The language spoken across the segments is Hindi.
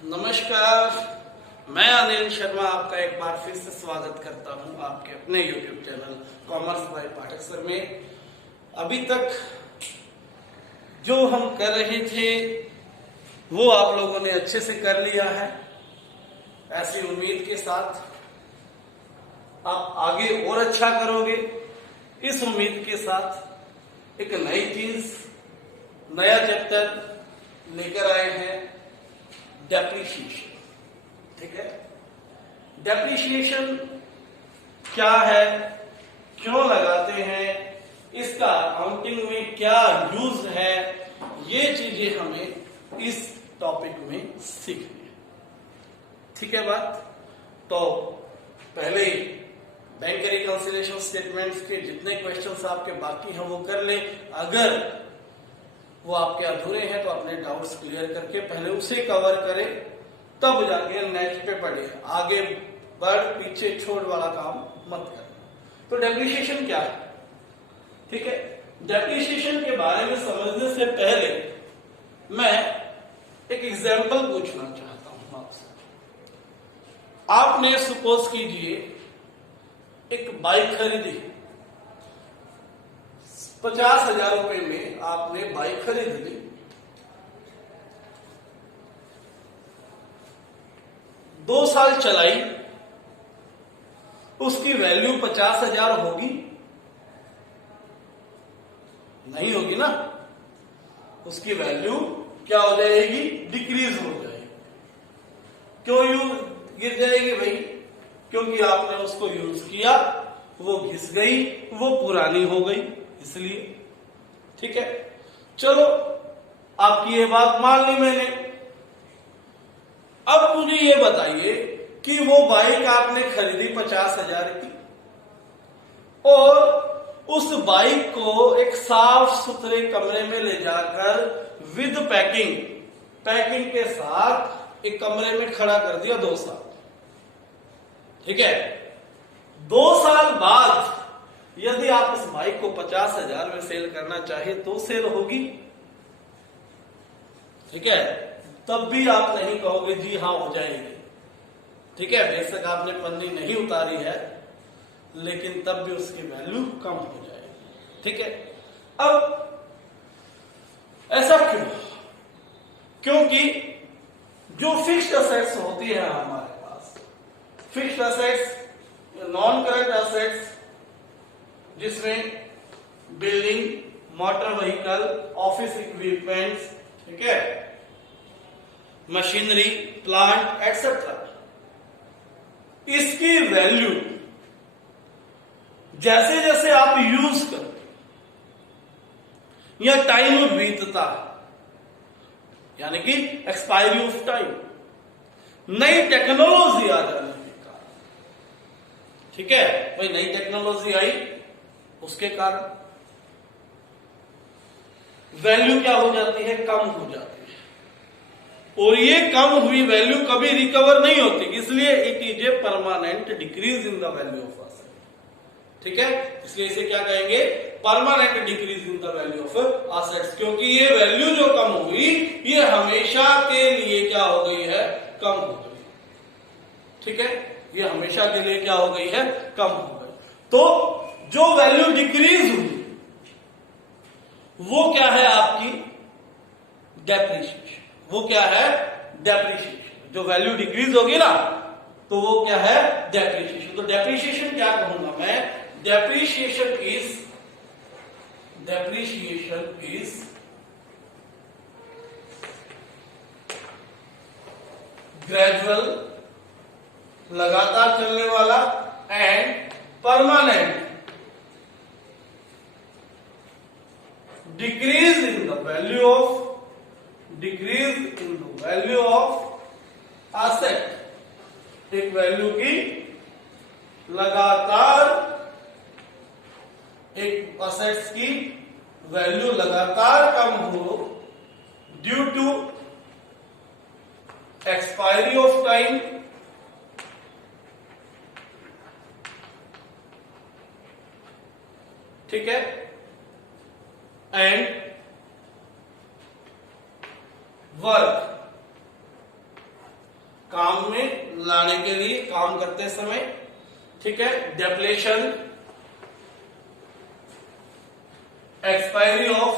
नमस्कार, मैं अनिल शर्मा आपका एक बार फिर से स्वागत करता हूं आपके अपने YouTube channel commerce by Pathak sir में। अभी तक जो हम कर रहे थे वो आप लोगों ने अच्छे से कर लिया है। ऐसी उम्मीद के साथ आप आगे और अच्छा करोगे, इस उम्मीद के साथ एक नई चीज, नया चैप्टर लेकर आए हैं, डेप्रिसिएशन। ठीक है, डेप्रिसिएशन क्या है, क्यों लगाते हैं, इसका अकाउंटिंग में क्या यूज है, ये चीजें हमें इस टॉपिक में सीखनी है। ठीक है बात। तो पहले बैंक रिकंसिलिएशन स्टेटमेंट्स के जितने क्वेश्चंस आपके बाकी हैं वो कर ले। अगर वो आपके अधूरे हैं तो अपने डाउट्स क्लियर करके पहले उसे कवर करें, तब जाके नेक्स्ट पे पढ़े। आगे बढ़ पीछे छोड़ वाला काम मत कर। तो डेप्रिसिएशन क्या है? ठीक है, डेप्रिसिएशन के बारे में समझने से पहले मैं एक एग्जांपल पूछना चाहता हूं आपसे। आपने सपोज कीजिए एक बाइक खरीदी, 50,000 रुपए में आपने बाइक खरीद ली। दो साल चलाई, उसकी वैल्यू 50,000 होगी? नहीं होगी ना। उसकी वैल्यू क्या हो जाएगी? डिक्रीज हो जाएगी। क्यों गिर जाएगी भाई? क्योंकि आपने उसको यूज किया, वो घिस गई, वो पुरानी हो गई, इसलिए। ठीक है, चलो आपकी ये बात मान ली मैंने। अब मुझे ये बताइए कि वो बाइक आपने खरीदी 50,000 की, और उस बाइक को एक साफ सुथरे कमरे में ले जाकर विद पैकिंग के साथ एक कमरे में खड़ा कर दिया 2 साल। ठीक है, 2 साल बाद यदि आप उस बाइक को 50,000 में सेल करना चाहे तो सेल होगी। ठीक है, तब भी आप नहीं कहोगे जी हाँ हो जाएगी। ठीक है, बेशक आपने पन्नी नहीं उतारी है, लेकिन तब भी उसकी वैल्यू कम हो जाएगी। ठीक है, अब ऐसा क्यों? क्योंकि जो फिक्स्ड असेट्स होती है हमारे पास, fixed assets, non current assets, जिसमें building, motor vehicle, office equipments, ठीक है, मशीनरी, प्लांट एक्सेट्रा, इसकी वैल्यू जैसे जैसे आप यूज करते या टाइम बीतता, यानी कि एक्सपायरी ऑफ टाइम, नई टेक्नोलॉजी आ जाने के कारण, ठीक है भाई, नई टेक्नोलॉजी आई, उसके कारण वैल्यू क्या हो जाती है? कम हो जाती है। और ये कम हुई वैल्यू कभी रिकवर नहीं होती, इसलिए it is a permanent decrease in the value of asset. ठीक है, इसलिए इसे क्या कहेंगे? Permanent decrease in the value of assets. क्योंकि ये वैल्यू जो कम हुई, ये हमेशा के लिए क्या हो गई है? कम हो गई। ठीक है, ये हमेशा के लिए क्या हो गई है? कम हो गई। तो जो वैल्यू डिक्रीज हुई वो क्या है? आपकी डेप्रिसिएशन। वो क्या है? डेप्रिसिएशन। जो वैल्यू डिक्रीज होगी ना, तो वो क्या है? डेप्रिसिएशन। तो डेप्रिसिएशन क्या कहूंगा मैं? डेप्रिसिएशन इज ग्रेजुअल, लगातार चलने वाला, and permanent decrease in the value of asset। एक वैल्यू की लगातार, एक असेट्स की वैल्यू लगातार कम हो due to expiry of time, ठीक है, एंड वर्क काम में लाने के लिए, काम करते समय, ठीक है। डेप्लेशन, एक्सपायरी ऑफ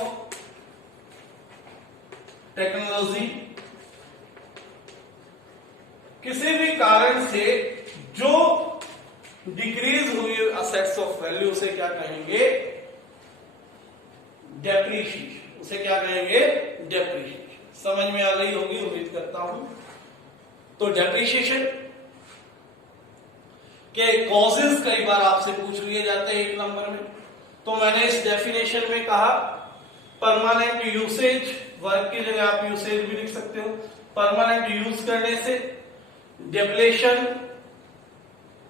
टेक्नोलॉजी, किसी भी कारण से जो डिक्रीज हुई असेट्स ऑफ वैल्यू उसे क्या कहेंगे? डेप्रीशिएशन। उसे क्या कहेंगे? डेप्रीशिएशन। समझ में आ गई होगी उम्मीद करता हूं। तो डेप्रीशिएशन के कॉजेज कई बार आपसे पूछ लिए जाते हैं 1 नंबर में। तो मैंने इस डेफिनेशन में कहा परमानेंट यूसेज, वर्क की जगह आप यूसेज भी लिख सकते हो। परमानेंट यूज करने से, डेप्लेशन,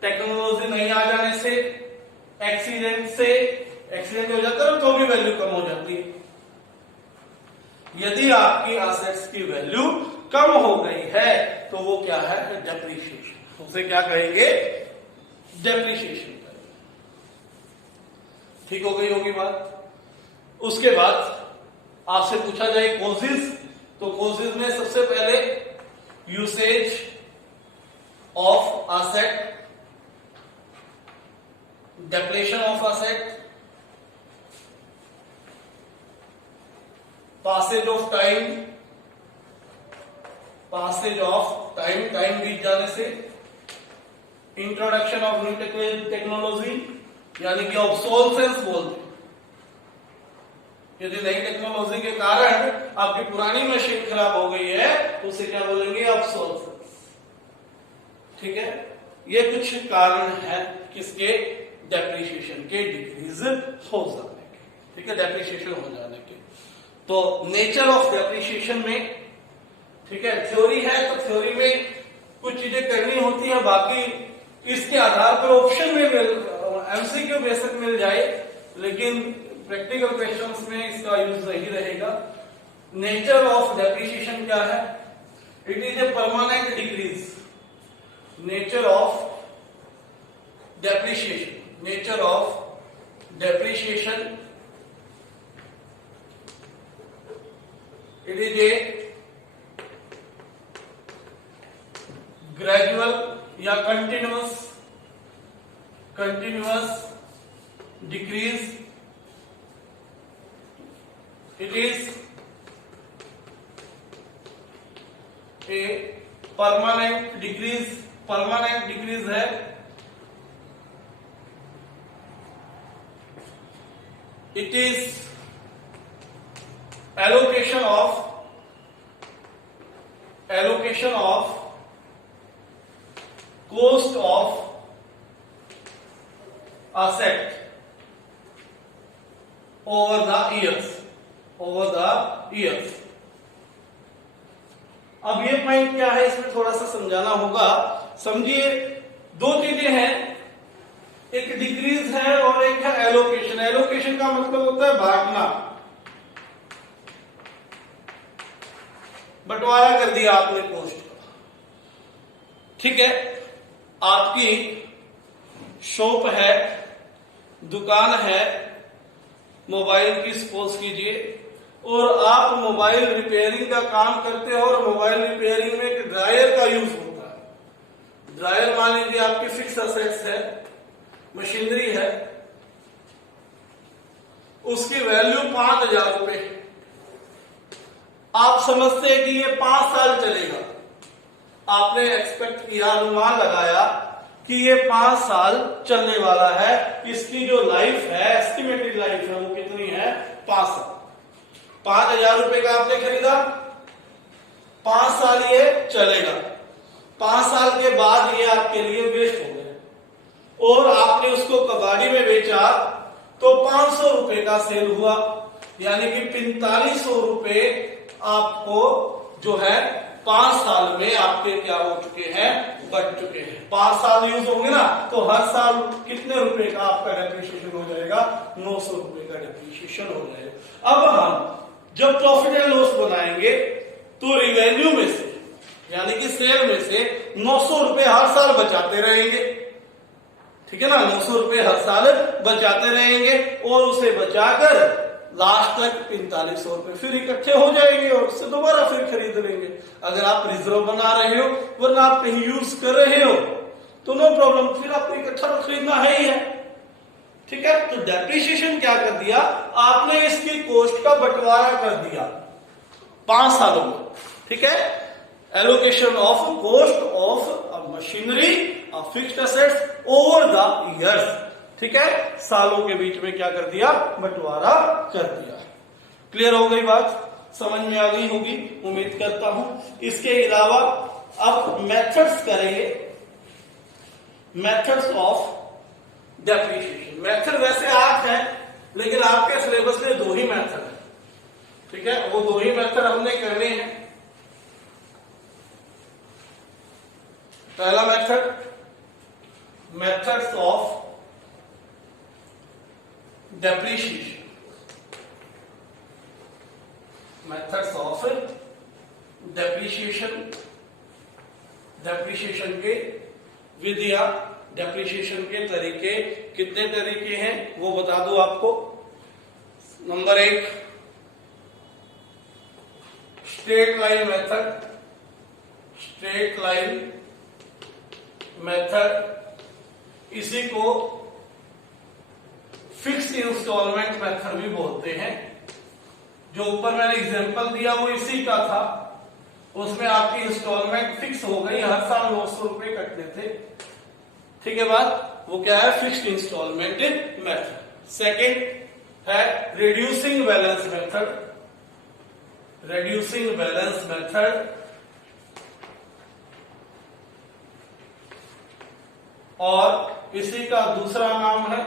टेक्नोलॉजी नहीं आ जाने से, एक्सीडेंट से, एक्सीडेंट हो जाता है तो भी वैल्यू कम हो जाती है। यदि आपकी एसेट्स की वैल्यू कम हो गई है तो वो क्या है? डेप्रीशिएशन। उसे क्या कहेंगे? डेप्रीशिएशन। ठीक हो गई होगी बात। उसके बाद आपसे पूछा जाए कॉजेज, तो कॉजेज में सबसे पहले usage of asset, depletion of asset, passage of time, time बीत जाने से, इंट्रोडक्शन ऑफ न्यू टेक्नोलॉजी यानी कि ऑब्सोलेसेंस बोलते हैं। यदि नई टेक्नोलॉजी के कारण आपकी पुरानी मशीन खराब हो गई है तो उसे क्या बोलेंगे? ऑब्सोलेसेंस। ठीक है, ये कुछ कारण है किसके? डेप्रीशिएशन के, डिक्रीज हो जाने के। ठीक है, डेप्रीशिएशन हो जाने के। तो नेचर ऑफ डेप्रीशिएशन में, ठीक है, थ्योरी है तो थ्योरी में कुछ चीजें करनी होती है, बाकी इसके आधार पर ऑप्शन में एमसीक्यू बेसिक मिल जाए, लेकिन प्रैक्टिकल क्वेश्चंस में इसका यूज नहीं रहेगा। नेचर ऑफ डेप्रीशिएशन क्या है? It is a permanent decrease. Nature of depreciation, nature of depreciation, it is a gradual या continuous decrease. It is a permanent decrease. permanent decrease है। It is allocation of cost of asset over the years। अब ये पॉइंट क्या है, इसमें थोड़ा सा समझाना होगा। समझिए, 2 चीजें हैं, एक डिक्रीज है और एक है एलोकेशन। एलोकेशन का मतलब होता है बांटना, बंटवारा कर दिया आपने पोस्ट का। ठीक है, आपकी शॉप है, दुकान है मोबाइल की, सपोज कीजिए, और आप मोबाइल रिपेयरिंग का काम करते हो और मोबाइल रिपेयरिंग में एक ड्रायर का यूज होता है। ड्रायर मान लीजिए आपकी फिक्स असेट्स है, मशीनरी है, उसकी वैल्यू 5,000 रुपए। आप समझते हैं कि ये 5 साल चलेगा। आपने एक्सपेक्ट किया, अनुमान लगाया कि ये 5 साल चलने वाला है, इसकी जो लाइफ है, एस्टिमेटेड लाइफ है, वो कितनी है? 5 साल। 5,000 रुपए का आपने खरीदा, 5 साल ये चलेगा। 5 साल के बाद ये आपके लिए वेस्ट हो गया और आपने उसको कबाड़ी में बेचा तो 500 रुपए का सेल हुआ, यानी कि 4500 रुपए आपको जो है 5 साल में आपके क्या हो चुके हैं? बच चुके हैं। 5 साल यूज होंगे ना, तो हर साल कितने रुपए का आपका डेप्रीशिएशन हो जाएगा? 900 रुपए का डेप्रीशिएशन हो जाएगा। अब हम जब प्रॉफिट एंड लॉस बनाएंगे तो रिवेन्यू में से, यानी कि सेल में से 900 रुपए हर साल बचाते रहेंगे। ठीक है ना, 900 रुपए हर साल बचाते रहेंगे और उसे बचाकर लास्ट तक 4500 रुपए फिर इकट्ठे हो जाएंगे और उससे दोबारा फिर खरीद लेंगे। अगर आप रिजर्व बना रहे हो वरना आप कहीं यूज कर रहे हो तो नो प्रॉब्लम, फिर आपको इकट्ठा तो खरीदना है ही है। ठीक है, तो डेप्रिसिएशन क्या कर दिया आपने, इसकी कॉस्ट का बंटवारा कर दिया 5 सालों में। ठीक है, allocation of cost of machinery of fixed assets over the years. ठीक है, सालों के बीच में क्या कर दिया, बंटवारा कर दिया। क्लियर हो गई बात, समझ में आ गई होगी उम्मीद करता हूं। इसके अलावा अब मेथड्स करेंगे, मेथड्स ऑफ डेप्रिसिएशन। मेथड वैसे 8 है लेकिन आपके सिलेबस में 2 ही मेथड है। ठीक है, वो 2 ही मेथड हमने करने हैं। पहला method, methods of depreciation, methods of depreciation, depreciation के विधियां, डेप्रिसिएशन के तरीके, कितने तरीके हैं वो बता दूं आपको। Number 1 straight line method, straight line method, इसी को फिक्स इंस्टॉलमेंट मेथड भी बोलते हैं। जो ऊपर मैंने एग्जांपल दिया वो इसी का था, उसमें आपकी इंस्टॉलमेंट फिक्स हो गई, हर साल 900 रुपए कटने थे। ठीक है बात, वो क्या है, फिक्स्ड इंस्टॉलमेंट मेथड। सेकंड है reducing balance method, reducing balance method, और इसी का दूसरा नाम है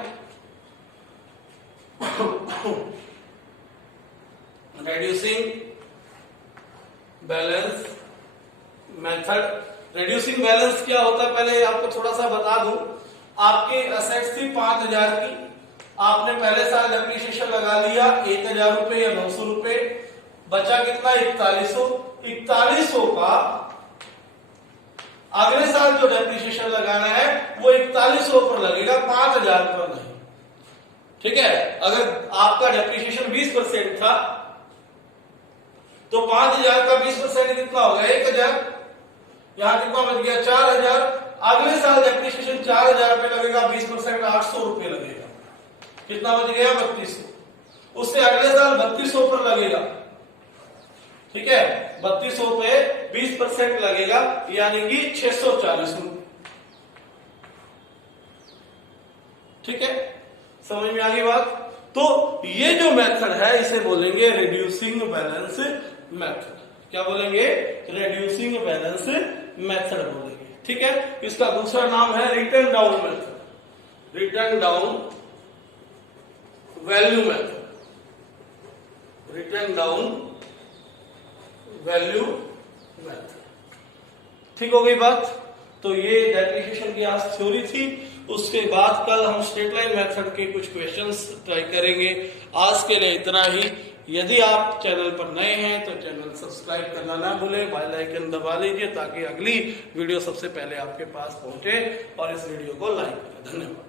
reducing balance method. Reducing balance क्या होता है पहले आपको थोड़ा सा बता दूं। आपके असेट्स थी 5000 की, आपने पहले साल डेप्रिसिएशन लगा लिया 1000 रुपए या 900 रुपए, बचा कितना 4100। 4100 का अगले साल जो डेप्रिसिएशन लगाना है वो 4100 पर लगेगा, 5000 पर नहीं। ठीक है, अगर आपका डेप्रिसिएशन 20% था तो 5000 का 20% कितना हो गया 1000, यहां कितना बच गया 4000। अगले साल डेप्रिसिएशन 4000 पे लगेगा, 20% 800 रुपए लगेगा, कितना बच गया 3200। उससे अगले साल 3200 पर लगेगा। ठीक है, 3200 पे 20% लगेगा यानी कि 640 रुपए। ठीक है, समझ में आ गई बात। तो ये जो मेथड है इसे बोलेंगे रिड्यूसिंग बैलेंस मेथड। क्या बोलेंगे, रिड्यूसिंग बैलेंस मेथड बोलेंगे। ठीक है, इसका दूसरा नाम है return down method, return down value method, return down value method. ठीक हो गई बात। तो ये डेप्रिसिएशन की आज थ्योरी थी। उसके बाद कल हम स्ट्रेट लाइन मेथड के कुछ क्वेश्चंस ट्राई करेंगे। आज के लिए इतना ही। यदि आप चैनल पर नए हैं तो चैनल सब्सक्राइब करना ना भूलें, बेल आइकन दबा लीजिए ताकि अगली वीडियो सबसे पहले आपके पास पहुंचे, और इस वीडियो को लाइक करें। धन्यवाद।